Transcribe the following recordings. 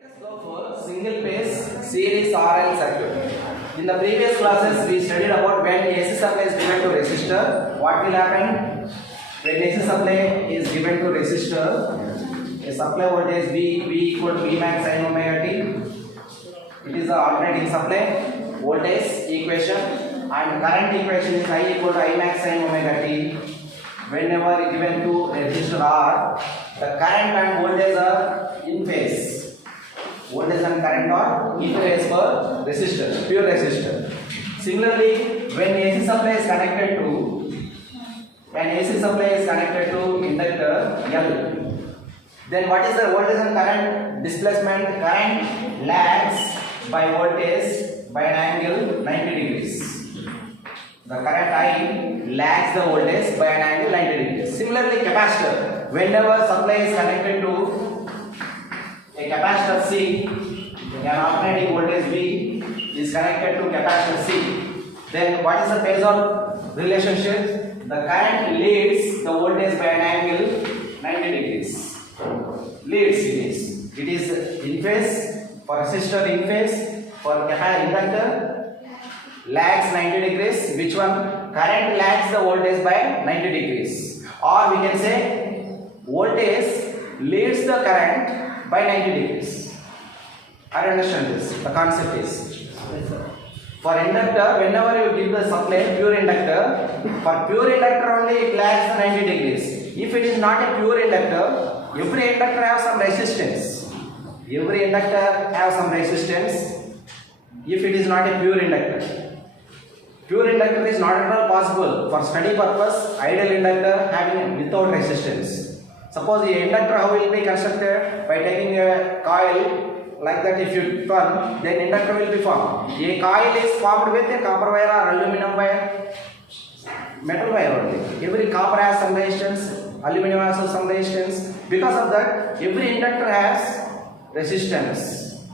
Let us go for single phase series RL circuit. In the previous classes, we studied about when AC supply is given to resistor. What will happen when AC supply is given to resistor? A supply voltage V equal to V max sin omega t. It is the alternating supply voltage equation, and current equation is I equal to I max sin omega t. Whenever given to resistor R, the current and voltage are in phase. Voltage and current are in phase for resistor, pure resistor. Similarly, when AC supply is connected to inductor L, then what is the voltage and current displacement? Current lags by voltage by an angle 90 degrees. The current I lags the voltage by an angle 90 degrees. Similarly, capacitor, whenever supply is connected to a capacitor C, an alternating voltage V is connected to capacitor C, then what is the phasor relationship? The current leads the voltage by an angle 90 degrees. Leads it is in phase, for resistor in phase, for inductor lags 90 degrees. Which one? Current lags the voltage by 90 degrees. Or we can say voltage leads the current by 90 degrees. I understand this. The concept is, for inductor, whenever you give the supply pure inductor, for pure inductor only it lags the 90 degrees. If it is not a pure inductor, every inductor has some resistance. Every inductor has some resistance. If it is not a pure inductor, pure inductor is not at all possible. For study purpose, ideal inductor having without resistance. Suppose the inductor how will be constructed? By taking a coil like that, if you turn, then inductor will be formed. A coil is formed with a copper wire or aluminum wire, metal wire only. Every copper has some resistance, aluminum has some resistance. Because of that, every inductor has resistance,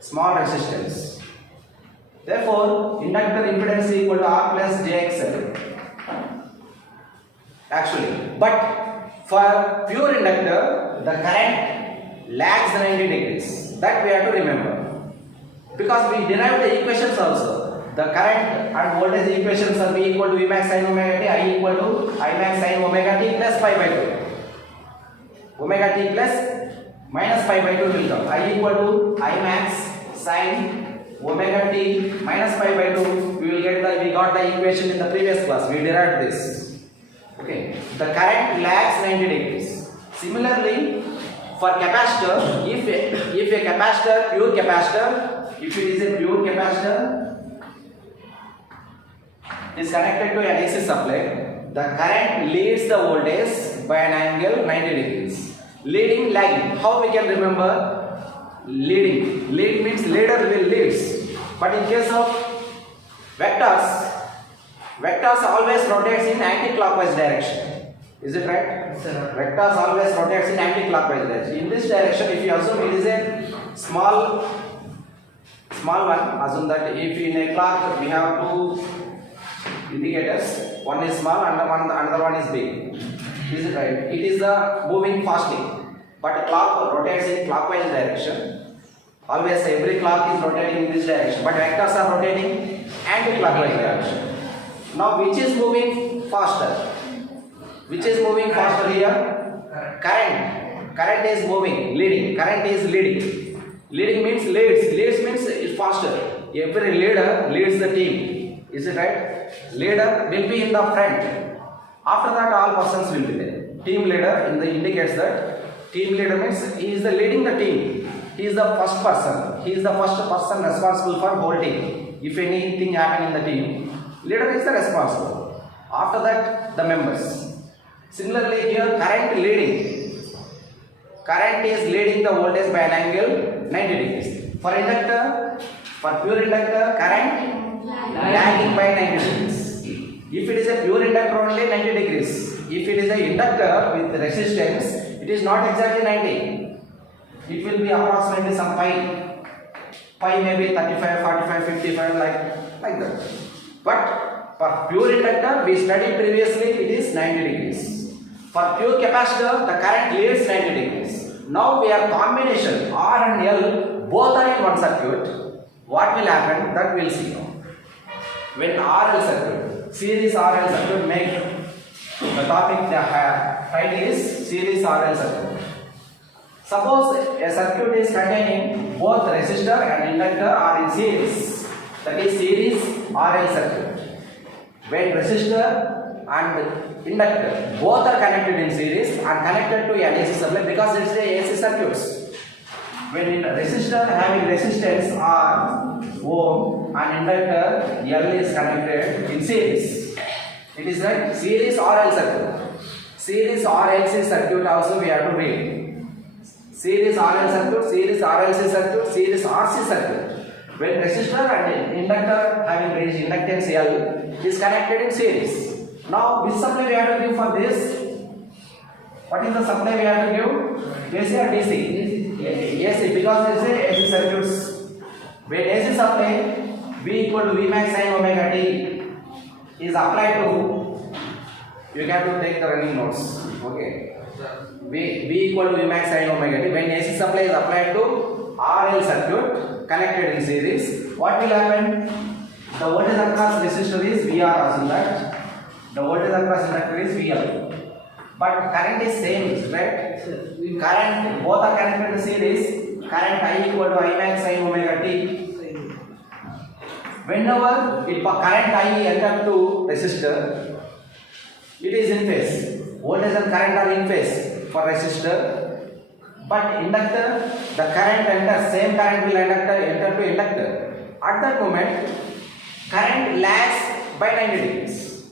small resistance. Therefore, inductor impedance is equal to R plus jXL. Actually, but for pure inductor, the current lags 90 degrees. That we have to remember. Because we derived the equations also. The current and voltage equations are V equal to V max sin omega t, I equal to I max sin omega t plus pi by 2. Omega t plus minus pi by 2 will come. I equal to I max sin omega t minus pi by 2. We got the equation in the previous class. We derived this. Okay, the current lags 90 degrees. Similarly, for capacitor, if a capacitor, pure capacitor, if it is a pure capacitor, is connected to an AC supply, the current leads the voltage by an angle 90 degrees. Leading, lagging. How we can remember? Leading. Lead means leader will leads. But in case of vectors always rotates in anti-clockwise direction. Is it right? Yes, sir. Vectors always rotates in anti-clockwise direction. In this direction, if you assume it is a small one, assume that if in a clock we have two indicators, one is small and another one is big. Is it right? It is the moving fastly, but clock rotates in clockwise direction. Always every clock is rotating in this direction, but vectors are rotating anti-clockwise direction. Now, which is moving faster? Which is moving faster here? Current. Current is moving, leading. Current is leading. Leading means leads. Leads means it's faster. Every leader leads the team. Is it right? Leader will be in the front. After that, all persons will be there. Team leader indicates that team leader means he is the leading the team. He is the first person. He is the first person responsible for whole team. If anything happen in the team, leader is the responsible. After that, the members. Similarly, here current leading. Current is leading the voltage by an angle 90 degrees. For inductor, for pure inductor, current lagging by 90 degrees. If it is a pure inductor, only 90 degrees. If it is an inductor with resistance, it is not exactly 90. It will be approximately some pi. Pi may be 35, 45, 55 like that. But for pure inductor, we studied previously, it is 90 degrees. For pure capacitor, the current leads 90 degrees. Now we have combination R and L both are in one circuit. What will happen? That we will see now. When RL circuit, series RL circuit, make the topic, the title is series RL circuit. Suppose a circuit is containing both resistor and inductor are in series. That is series RL circuit. When resistor and inductor both are connected in series and connected to an AC supply because it is a AC circuits. When resistor having resistance R ohm and inductor L is connected in series. It is like series RL circuit. Series RLC circuit also we have to read. Series RL circuit, series RLC circuit, series RC circuit. When resistor and inductor having inductance L is connected in series. Now which supply we have to give for this? What is the supply we have to give? AC or DC? AC, because this is AC circuits. When AC supply V equal to V max sin omega t is applied to, you have to take the running notes. Okay. V equal to V max sin omega t. When AC supply is applied to RL circuit connected in series, what will happen? The voltage across resistor is VR as in that. The voltage across inductor is VL. But current is same, right? Current, both are connected in series. Current I equal to I max sin omega t. Whenever current I enter to resistor, it is in phase. Voltage and current are in phase for resistor. But inductor, the current enters, same current will enter to inductor. At that moment, current lags by 90 degrees.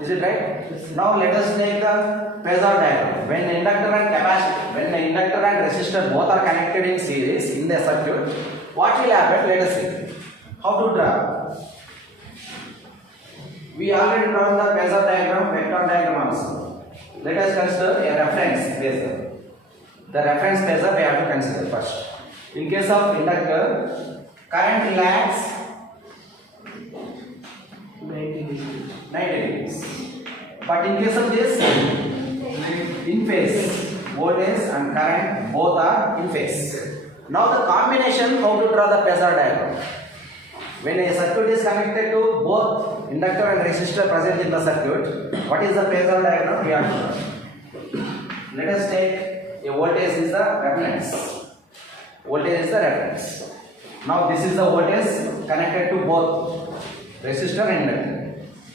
Is it right? Now let us take the phasor diagram. When inductor and capacitor, when the inductor and resistor both are connected in series in the circuit, what will happen? Let us see. How to draw? We already drawn the phasor diagram, vector diagram also. Let us consider a reference phasor. The reference phasor we have to consider first. In case of inductor, current lags 90 degrees. But in case of this, in phase, voltage and current both are in phase. Now the combination, how to draw the phasor diagram. When a circuit is connected to both inductor and resistor present in the circuit, what is the phasor diagram we have to draw? Let us take a voltage is the reference. Voltage is the reference. Now this is the voltage connected to both resistor and inductor.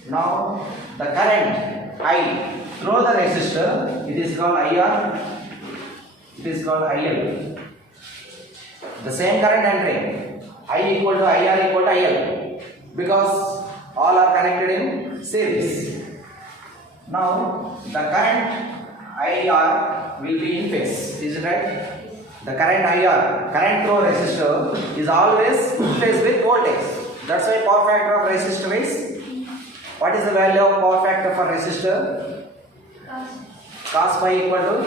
Now the current I through the resistor, it is called IR, it is called IL. The same current entering, I equal to IR equal to IL, because all are connected in series. Now the current IR will be in phase, is it right? The current IR, current through resistor is always in phase with voltage. That's why power factor of resistor is, what is the value of power factor for resistor? Cos pi equal to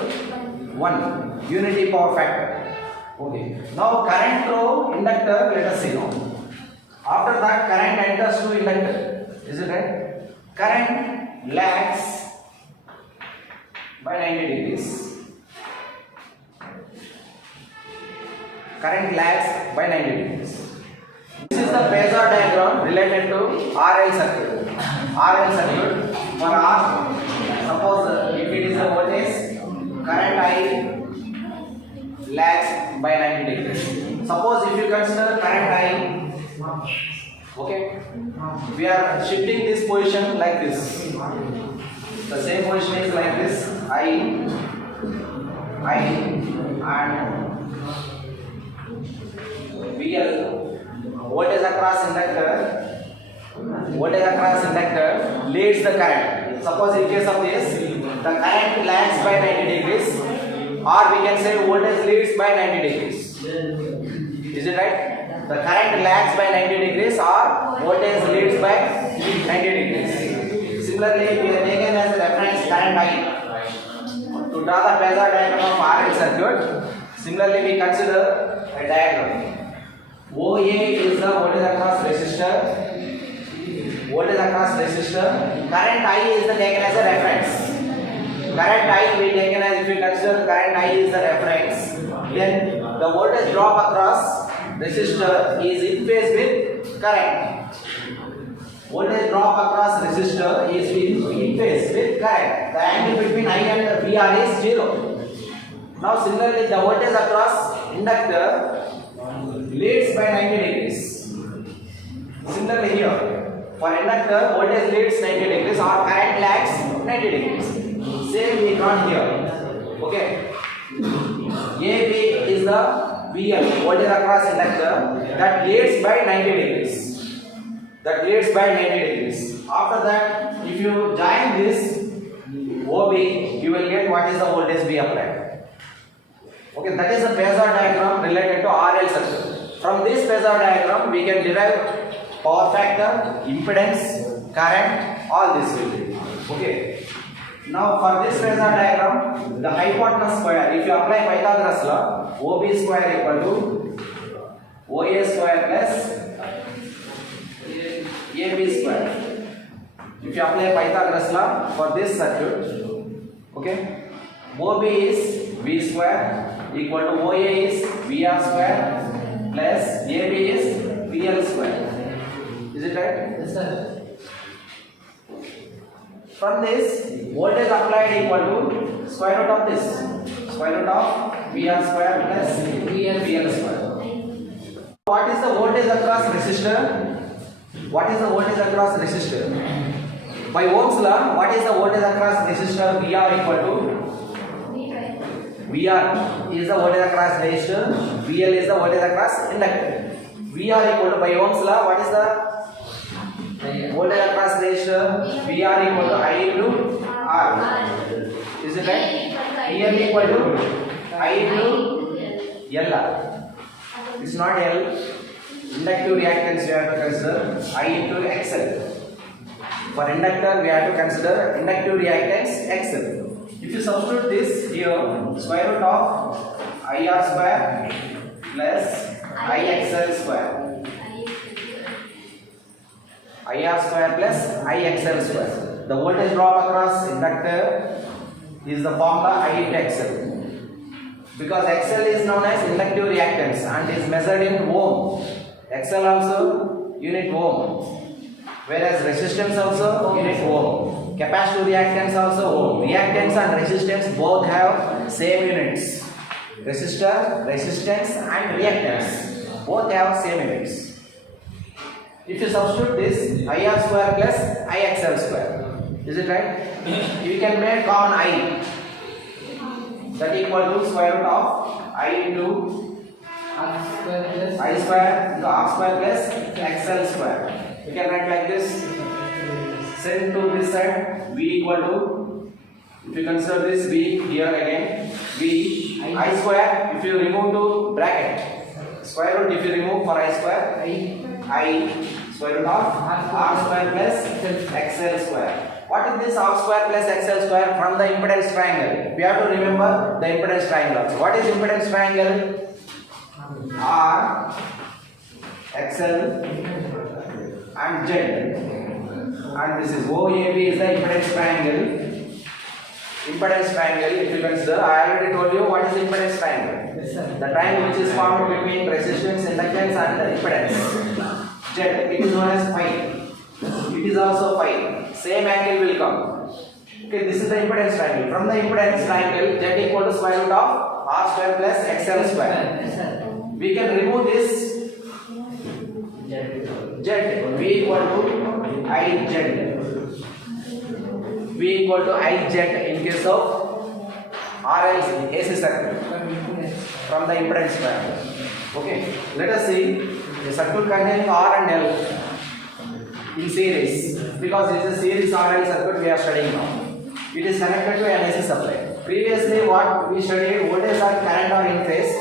1, unity power factor. Okay. Now current through inductor, let us see now. After that current enters to inductor, is it right? Current lags by 90 degrees. Current lags by 90 degrees. This is the phasor diagram related to RL circuit. RL circuit for R, suppose if it is a voltage, current I lags by 90 degrees. Suppose if you consider current I, okay, we are shifting this position like this. The same position is like this, I and VL, voltage across inductor leads the current. Suppose in case of this, the current lags by 90 degrees, or we can say voltage leads by 90 degrees. Is it right? The current lags by 90 degrees or voltage leads by 90 degrees. Similarly, we are taken as a reference current I. To draw the phasor diagram of RL circuit, similarly we consider a diagram. OA is the voltage across resistor. Voltage across resistor. Current I is the taken as a reference. current I we taken as, if we consider current I is the reference, then the voltage drop across resistor is in phase with current. Voltage drop across resistor is in phase with current. The angle between I and VR is 0. Now similarly, the voltage across inductor leads by 90 degrees. Similarly here, for inductor, voltage leads 90 degrees or current lags 90 degrees. Same we drawn here. Okay. AB is the VL, voltage across inductor, that leads by 90 degrees. That leads by 90 degrees. After that, if you join this OB, you will get what is the voltage we applied. Okay, that is the phasor diagram related to RL circuit. From this phasor diagram, we can derive power factor, impedance, current, all this will be. Okay. Now for this phasor diagram, the hypotenuse square, if you apply Pythagoras law, OB square equal to OA square plus AB square. If you apply Pythagoras law for this circuit, okay, OB is V square equal to OA is VR square plus AB is VL square. Is it right? Yes, sir. From this, voltage applied equal to square root of this. Square root of VR square plus VL square. What is the voltage across resistor? What is the voltage across resistor? By Ohm's law, what is the voltage across resistor? VR equal to VR is the voltage across resistor, VL is the voltage across inductor. VR equal to, by Ohm's law, what is the voltage across resistor? VR equal to I into R. Is it right? VL equal to I into L. It's not L. Inductive reactance we have to consider I into XL. For inductor we have to consider inductive reactance XL. If you substitute this here, square root of IR square plus IXL square. IR square plus IXL square. The voltage drop across inductor is the formula I into XL. Because XL is known as inductive reactance and is measured in ohm. XL also unit ohm. Whereas resistance also unit ohm. Capacitive reactance also ohm. Reactance and resistance both have same units. Resistor, resistance and reactance both have same units. If you substitute this IR square plus IXL square, is it right? You can make common I, that equal to square root of I into I square into R square plus XL square. You can write like this. Send to this side, V equal to, if you consider this V here again, V I square, if you remove to bracket, square root if you remove for I square, I square root of R square plus XL square. What is this R square plus XL square? From the impedance triangle. We have to remember the impedance triangle. So what is impedance triangle? R, XL and Z. And this is OAB is the impedance triangle. Impedance triangle, if you consider, I already told you what is impedance triangle. Yes, sir. The triangle which is formed between resistance, inductance and impedance. Z, it is known as phi. It is also phi. Same angle will come. Okay, this is the impedance triangle. From the impedance triangle, Z equal to square root of R square plus XL square. Yes, sir. We can remove this Z, V equal to IZ. V equal to IZ in case of RL AC circuit from the impedance triangle. Okay, let us see the circuit containing R and L in series, because it is a series RL circuit we are studying now. It is connected to an AC supply. Previously, what we studied, voltage or current are in phase.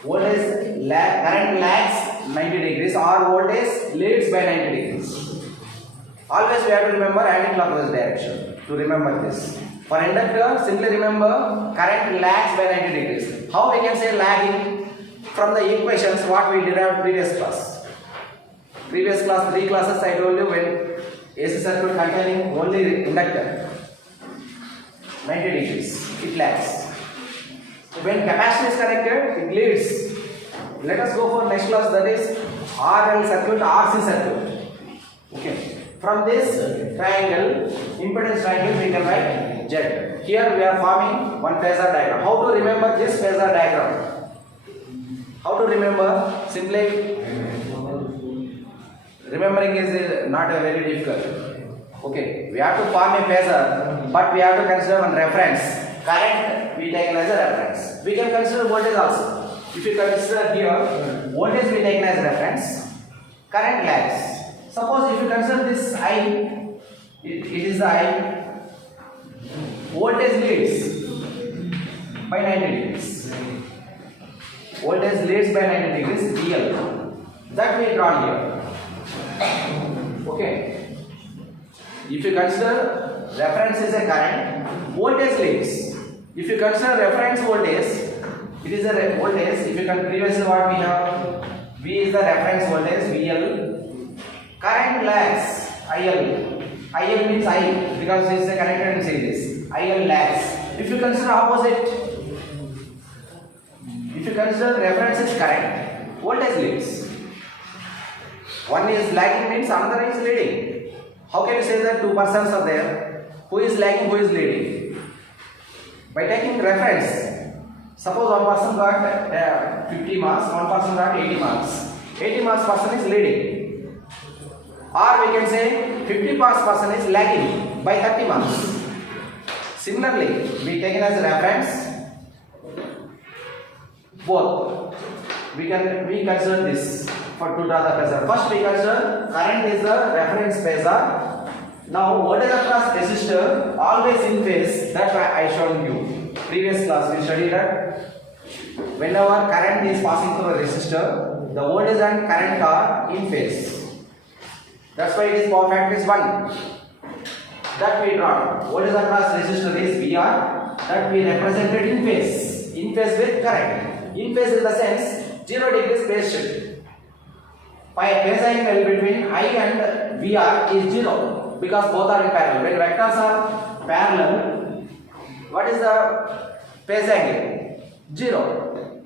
Current lags 90 degrees or voltage leads by 90 degrees. Always we have to remember anti-clockwise direction to remember this. For inductor, simply remember current lags by 90 degrees. How we can say lagging? From the equations what we derived previous class. Previous class, 3 classes I told you when AC circuit containing only inductor. 90 degrees. It lags. When capacitor is connected, it leads. Let us go for next class, that is RL circuit, RC circuit. Okay. From this triangle, impedance triangle, we can write Z. Here we are forming one phasor diagram. How to remember this phasor diagram? How to remember? Simply remembering is not a very difficult. Okay, we have to form a phasor, but we have to consider one reference. Current we take as a reference. We can consider voltage also. If you consider here, voltage we take as reference. Current lags. Suppose if you consider this I, it is the I. Voltage leads by 90 degrees. Voltage leads by 90 degrees. VL. That we draw here. Okay. If you consider reference is a current, voltage leads. If you consider reference voltage, it is a voltage. If you can previously what we have, V is the reference voltage, VL. Current lags, IL. IL means I because it is a connected in series. IL lags. If you consider opposite, if you consider reference is current, voltage leads. One is lagging means another is leading. How can you say that two persons are there? Who is lagging, who is leading? By taking reference, suppose one person got 50 marks, one person got 80 marks. 80 marks person is leading. Or we can say 50 marks person is lagging by 30 marks. Similarly, we taken as a reference both. We consider this for to draw the phasor. First we consider current is the reference phasor. Now voltage across resistor always in phase. That's why I shown you. Previous class we studied that whenever current is passing through a resistor, the voltage and current are in phase. That's why it is power factor is 1. That we draw. Voltage across resistor is VR. That we represented in phase. In phase with current. In phase in the sense 0 degrees phase shift. Phase angle between I and VR is 0 because both are in parallel. When vectors are parallel, what is the phase angle? 0.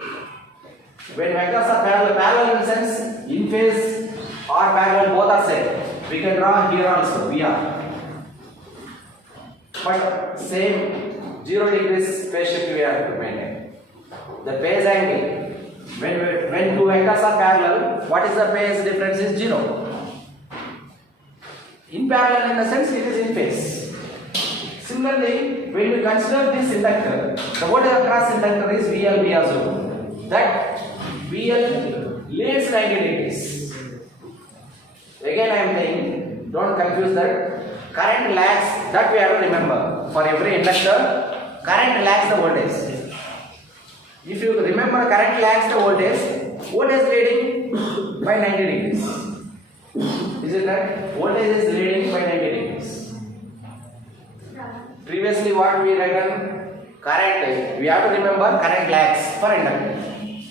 When vectors are parallel in the sense in phase or parallel, both are same. We can draw here also VR. But same 0 degrees phase shift we have to maintain. The phase angle. When two vectors are parallel, what is the phase difference is 0. In parallel in the sense it is in phase. Similarly, when we consider this inductor, the voltage across inductor is VL we assume. That VL leads 90 degrees. Again I am saying, don't confuse that. Current lags, that we have to remember. For every inductor, current lags the voltage. If you remember current lags the voltage leading by 90 degrees. Is it right? Voltage is leading by 90 degrees. Previously what we written, current, we have to remember current lags for inductor.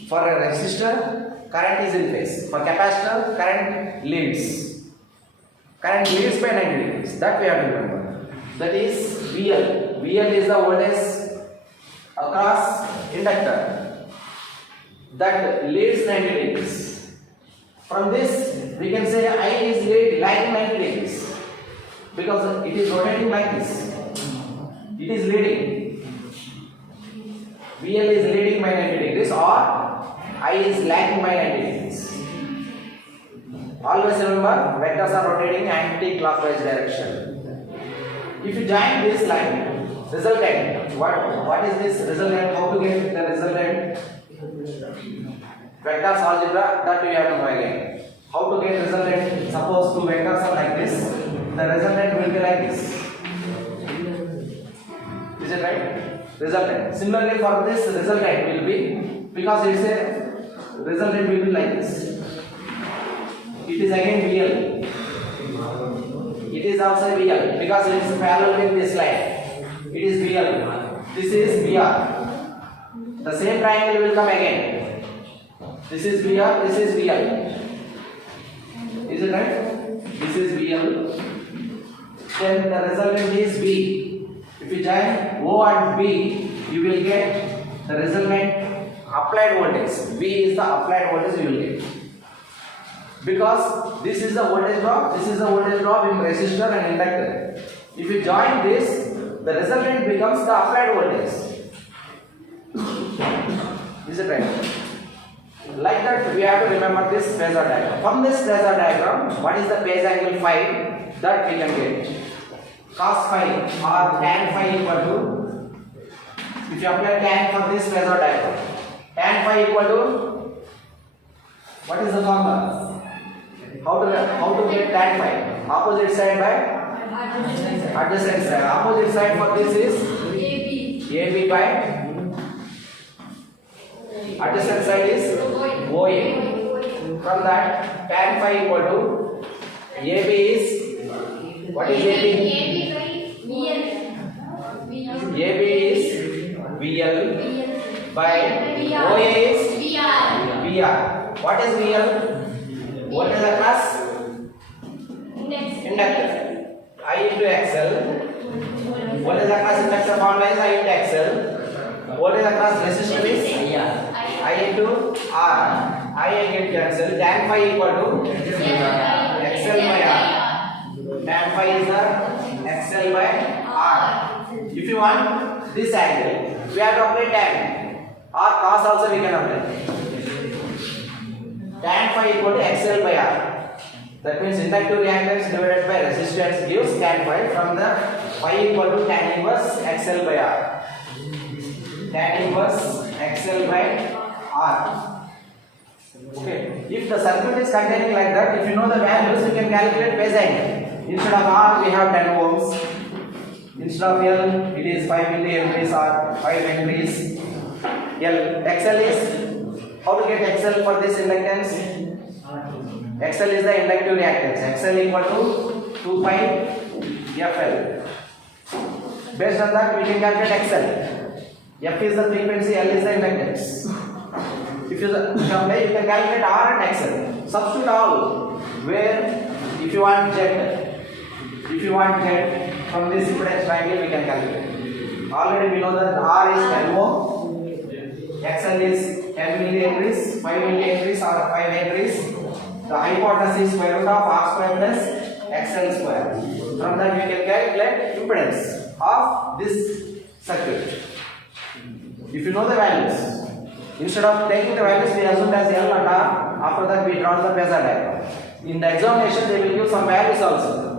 For a resistor, current is in phase. For capacitor, current leads. Current leads by 90 degrees. That we have to remember. That is VL. VL is the voltage across inductor that leads 90 degrees. From this we can say I is lagging 90 degrees because it is rotating like this. It is leading. VL is leading by 90 degrees or I is lagging by 90 degrees. Always remember vectors are rotating anti-clockwise direction. If you join this line, resultant, what is this resultant? How to get the resultant? Vectors algebra, that we have to know again. How to get resultant? Suppose two vectors are like this, the resultant will be like this. Is it right? Resultant. Similarly for this resultant will be, because it is a resultant will be like this. It is again VL. It is also VL because it is parallel with this line. It is VL. This is VR. The same triangle will come again. This is VR. This is VL. Is it right? This is VL. Then the resultant is V. If If you join O and B, you will get the resultant applied voltage. V is the applied voltage you will get. Because this is the voltage drop, this is the voltage drop in resistor and inductor. If you join this, the resultant becomes the applied voltage. Is it right? Like that, we have to remember this phasor diagram. From this phasor diagram, what is the phase angle phi that we can get? Cos phi or tan phi equal to, if you apply tan for this phasor diagram, tan phi equal to, what is the formula? How to get tan phi? Opposite side by adjacent side. Opposite side for this is AB by adjacent side is OA. From that, tan phi equal to AB is, what is AB? AB is VL by OA is VR. What is VL? What is the class? Inductor. I into XL. What is the class inductor formula is I into XL. What is the class resistor is I into R. I get cancelled. Tan phi equal to XL by R. Tan phi is the XL by R. If you want this angle, we have to apply tan or cos also we can apply. Tan phi equal to XL by R. That means inductive reactance divided by resistance gives tan phi. From the phi equal to tan inverse XL by R. Tan inverse XL by R. Okay. If the circuit is containing like that, if you know the values, you can calculate phase angle. Instead of R, we have 10 ohms. Instead of L, it is 5 milliamperes or 5 henries. L. XL is, how to get XL for this inductance? XL is the inductive reactance. XL equal to 2 pi FL. Based on that, we can calculate XL. F is the frequency, L is the inductance. If you apply, you can calculate R and XL. Substitute all. Where, if you want Z, from this impedance triangle, we can calculate. Already we know that R is 10 ohm, XL is 10 millihenries, 5 millihenries or 5 henries. The hypotenuse is square root of R square plus XL square. From that we can calculate impedance of this circuit. If you know the values, instead of taking the values, we assume as L and R. After that, we draw the phasor diagram. In the examination, they will give some values also.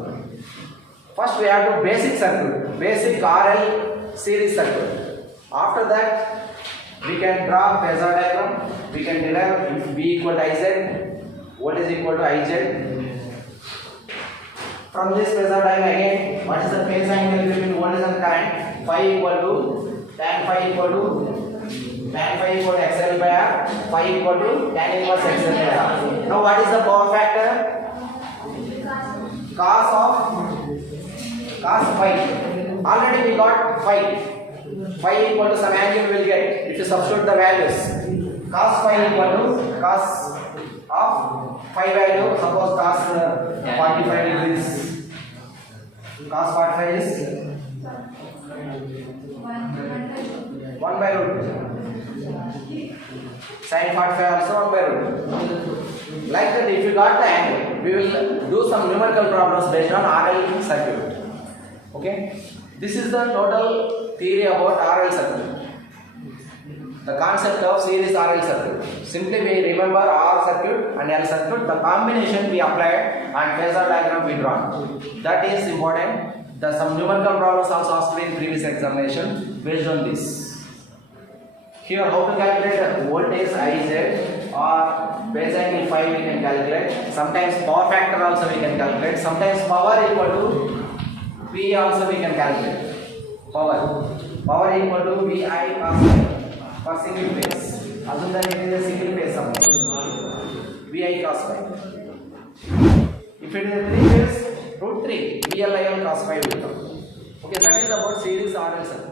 First, we have to basic circuit, basic RL series circuit. After that, we can draw phasor diagram. We can derive if V equal to IZ, voltage equal to IZ. From this phasor diagram again, what is the phase angle between voltage and current? Phi equal to tan phi equal to XL by R, phi equal to tan inverse XL by R. Now what is the power factor? Cos phi. Already we got phi. Phi equal to some angle we will get if you substitute the values. Cos phi equal to cos of phi value. Suppose cos 45 degrees. Cos 45 is 1 by root. Sin 45 also 1 by root. Like that, if you got the angle, we will do some numerical problems based on RL circuit. Okay? This is the total theory about RL circuit. The concept of series RL circuit. Simply we remember R circuit and L circuit. The combination we applied and phasor diagram we drawn. That is important. There are some numerical problems also asked in previous examination based on this. Here, how to calculate voltage IZ or phase angle phi we can calculate. Sometimes power factor also we can calculate. Sometimes power equal to P also we can calculate. Power equal to VI cos for single phase. Assume that it is a single phase somewhere. VI cos phi. If it is a 3 phase, root 3 VLIL cos phi will come. Okay, that is about series RL circuit.